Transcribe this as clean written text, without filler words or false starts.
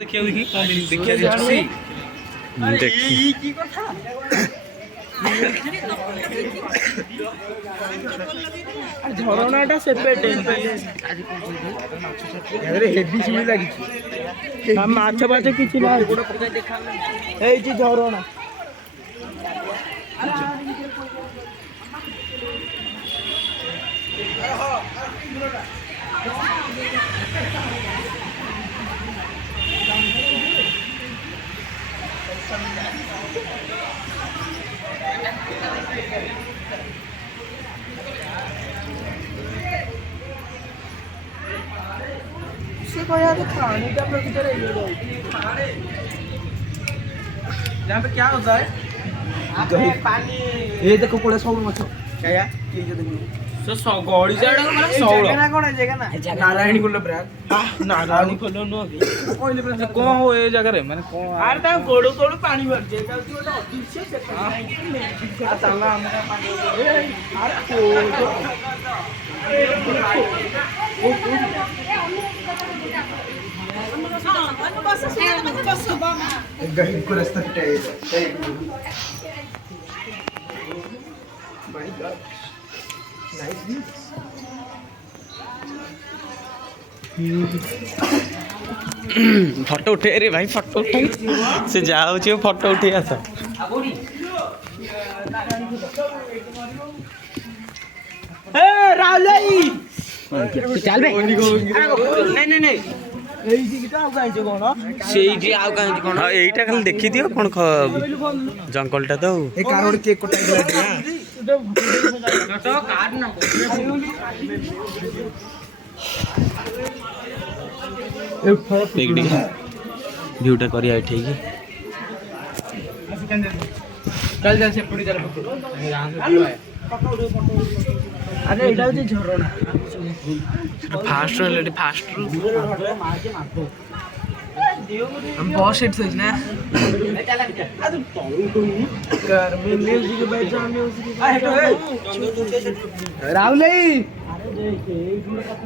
देखिए देखिए कौन दिन देखिए जर्सी देखिए की কথা ঝরনাটা সেপারেট হেভি শিউলি লাগিଛି মাছ ফাছ କିଛି ନାହିଁ এইটি ঝরনা यहाँ पे क्या होता है पानी ये देखो कोड़े सब माछ क्या यार ये जो देखो सो गड़ी जाड़ा मतलब सौड़ ना कौन है जगह ना नारायणी कुल्ल ब्राग ନାରାୟଣୀ ଖୋଲ ନୁହଁ କି କହିଲେ ପ୍ରାୟ କଣ हो ए जगह रे माने कौन ଆରେ ତା ଗୋଡ ତଳୁ ପାଣି ବାହାରୁଛି ଏଇଟା ହଉଛି ଗୋଟେ ଅଦୃଶ୍ୟ ସେଟା ताला हमरा पानी ଆରେ गहिर को रास्ता है माय गॉड नाइस फोटो उठे रे भाई फोटो उठे से जाओ छी फोटो उठे आस ए रावलाई चल बे नहीं नहीं नहीं এইটি কি তাও কাইছে কোন ସେଇଠି ଆଉ କାହିଁକି କଣ ଏଇଟା ଖାଲି ଦେଖି ଦିଅ କଣ ଜଙ୍ଗଲଟା ତ ए कार और केक कोटा दिला तो कार ना ভিউটা করিয়া এঠেইকি चल चल से पूरी चल আরে এটা হচ্ছে ঝরনা ফাস্ট হলে ফাস্ট हम बहुत सेट सोच ना घर में म्यूजिक बजा म्यूजिक राहुल अरे देख